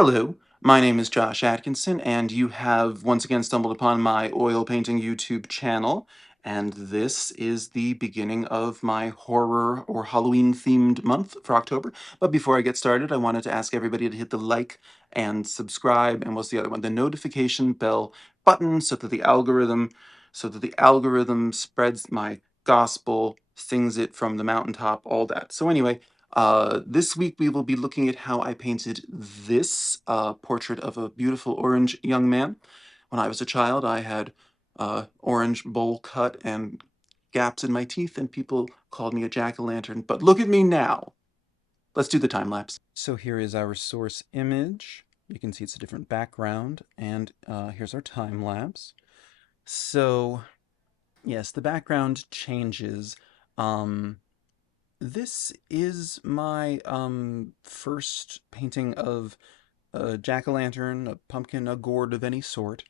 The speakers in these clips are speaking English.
Hello, my name is Josh Atkinson, and you have once again stumbled upon my oil painting YouTube channel. And this is the beginning of my horror or Halloween themed month for October. But before I get started, I wanted to ask everybody to hit the like and subscribe, and what's the other one? The notification bell button so that the algorithm spreads my gospel, sings it from the mountaintop, all that. So anyway, this week we will be looking at how I painted this portrait of a beautiful orange young man. When I was a child, I had orange bowl cut and gaps in my teeth, and people called me a jack-o'-lantern. But look at me now. Let's do the time lapse. So here is our source image. You can see it's a different background, and here's our time lapse. So yes, the background changes. This is my first painting of a jack-o'-lantern, a pumpkin, a gourd of any sort.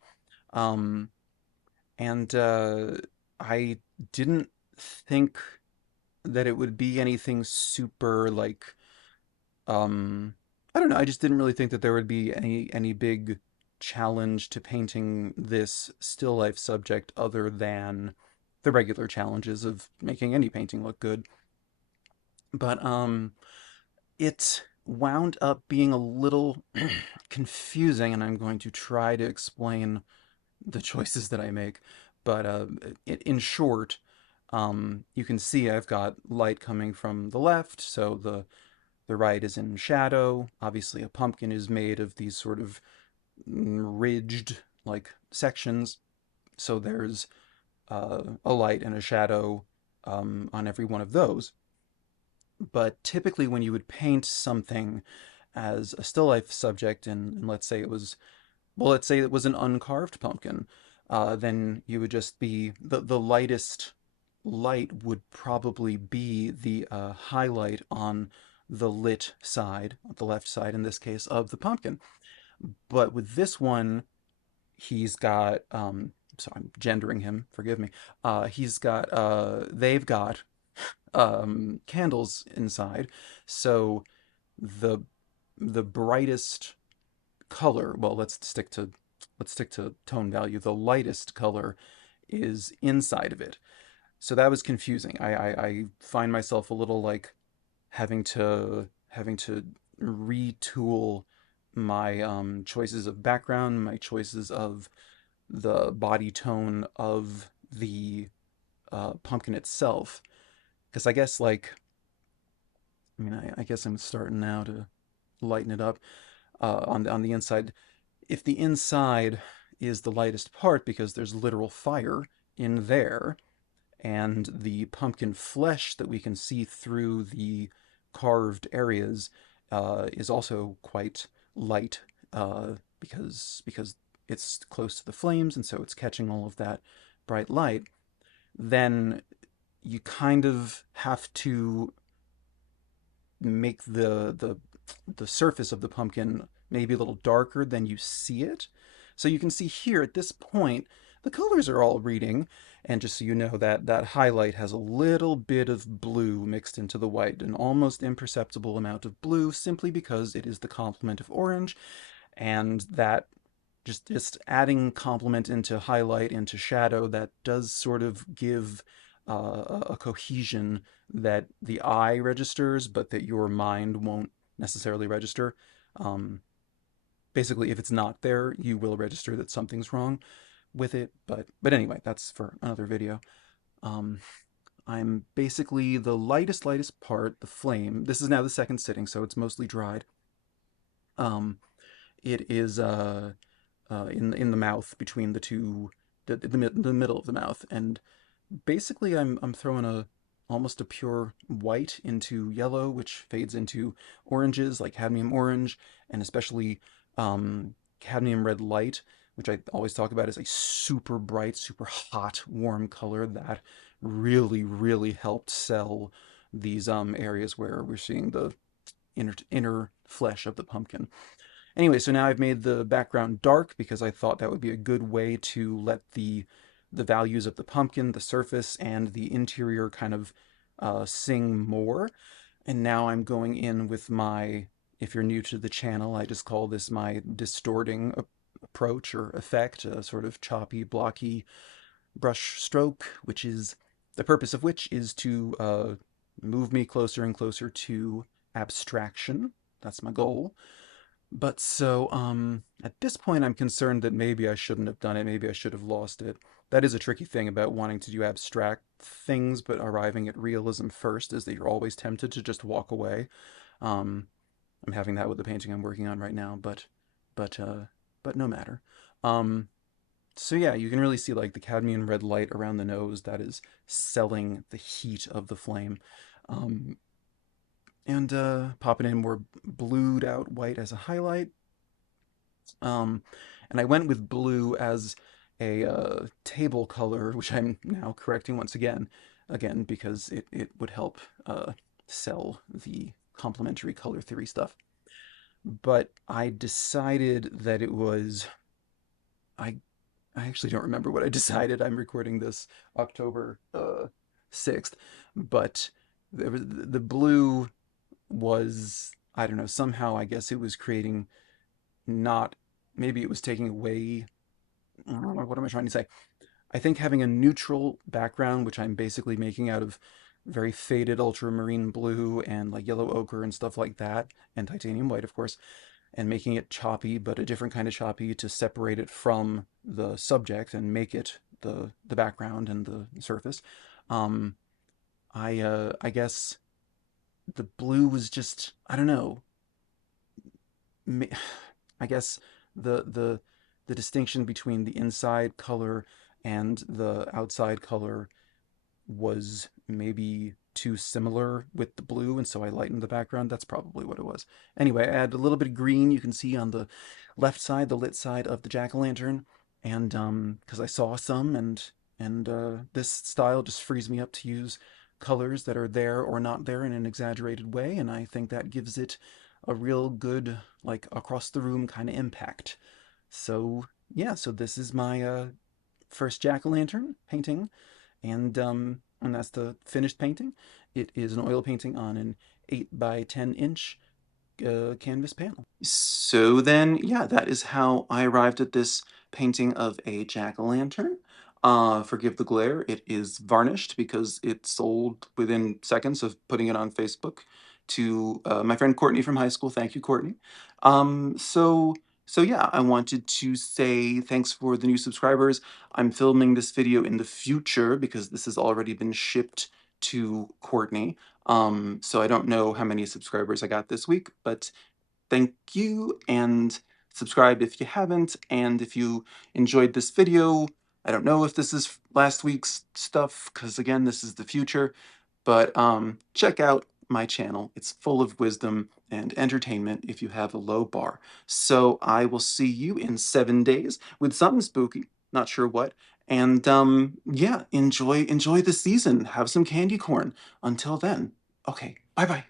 Um, and I didn't think that it would be anything super like I don't know, I just didn't really think that there would be any big challenge to painting this still life subject other than the regular challenges of making any painting look good. But it wound up being a little confusing, and I'm going to try to explain the choices that I make. But in short, you can see I've got light coming from the left, so the right is in shadow. Obviously, a pumpkin is made of these sort of ridged like sections, so there's a light and a shadow on every one of those. But typically, when you would paint something as a still life subject, and let's say it was, well, let's say it was an uncarved pumpkin, then you would just be the lightest light would probably be the highlight on the lit side, the left side in this case, of the pumpkin. But with this one, he's got, so I'm gendering him, forgive me. They've got candles inside, so the the brightest color, well, let's stick to tone value. The lightest color is inside of it. So that was confusing. I find myself a little like having to retool my choices of background, my choices of the body tone of the pumpkin itself. Because I guess like I guess I'm starting now to lighten it up on the inside. If the inside is the lightest part because there's literal fire in there, and the pumpkin flesh that we can see through the carved areas is also quite light because it's close to the flames, and so it's catching all of that bright light. Then you kind of have to make the surface of the pumpkin maybe a little darker than you see it. So you can see here at this point, the colors are all reading, and just so you know, that highlight has a little bit of blue mixed into the white, an almost imperceptible amount of blue, simply because it is the complement of orange, and that just adding complement into highlight into shadow, that does sort of give a cohesion that the eye registers, but that your mind won't necessarily register. Um, Basically, if it's not there, you will register that something's wrong with it. But anyway, that's for another video. Um, I'm basically the lightest part, the flame. This is now the second sitting, so it's mostly dried. Um, it is in the mouth between the two, the middle of the mouth, and basically I'm throwing almost a pure white into yellow, which fades into oranges like cadmium orange, and especially cadmium red light, which I always talk about as a super bright, super hot, warm color that really helped sell these areas where we're seeing the inner flesh of the pumpkin. Anyway, so now I've made the background dark because I thought that would be a good way to let the values of the pumpkin, the surface, and the interior kind of sing more. And now I'm going in with my If you're new to the channel, I just call this my distorting approach or effect, a sort of choppy, blocky brush stroke, which is the purpose of which is to move me closer and closer to abstraction. That's my goal. But so, at this point, I'm concerned that maybe I shouldn't have done it. Maybe I should have lost it. That is a tricky thing about wanting to do abstract things, but arriving at realism first, is that you're always tempted to just walk away. Um, I'm having that with the painting I'm working on right now, but, uh, but no matter. Um, so yeah, you can really see like the cadmium red light around the nose that is selling the heat of the flame. Um, and popping in more blued out white as a highlight. Um, and I went with blue as a table color, which I'm now correcting once again, because it would help sell the complementary color theory stuff. But I decided that it was, I I actually don't remember what I decided. I'm recording this October 6th, but the blue was, I don't know, somehow I guess it was creating not, maybe it was taking away, I don't know, what am I trying to say? I think having a neutral background, which I'm basically making out of very faded ultramarine blue and like yellow ochre and stuff like that, and titanium white, of course, and making it choppy, but a different kind of choppy to separate it from the subject and make it the background and the surface. Um, I guess the blue was just, I don't know, I guess the distinction between the inside color and the outside color was maybe too similar with the blue, and so I lightened the background. That's probably what it was. Anyway, I add a little bit of green. You can see on the left side, the lit side of the jack-o'-lantern, and because I saw some, and this style just frees me up to use colors that are there or not there in an exaggerated way, and I think that gives it a real good, like, across the room kind of impact. So yeah, so this is my first jack-o'-lantern painting, and that's the finished painting. It is an oil painting on an 8 by 10 inch canvas panel. So then, yeah, that is how I arrived at this painting of a jack-o'-lantern. Forgive the glare, it is varnished because it sold within seconds of putting it on Facebook to my friend Courtney from high school. Thank you, Courtney. So yeah, I wanted to say thanks for the new subscribers. I'm filming this video in the future because this has already been shipped to Courtney. So I don't know how many subscribers I got this week, but thank you, and subscribe if you haven't, and if you enjoyed this video, I don't know if this is last week's stuff, because again, this is the future, but check out my channel. It's full of wisdom and entertainment if you have a low bar. So I will see you in 7 days with something spooky, not sure what, and yeah, enjoy the season. Have some candy corn. Until then, okay, bye-bye.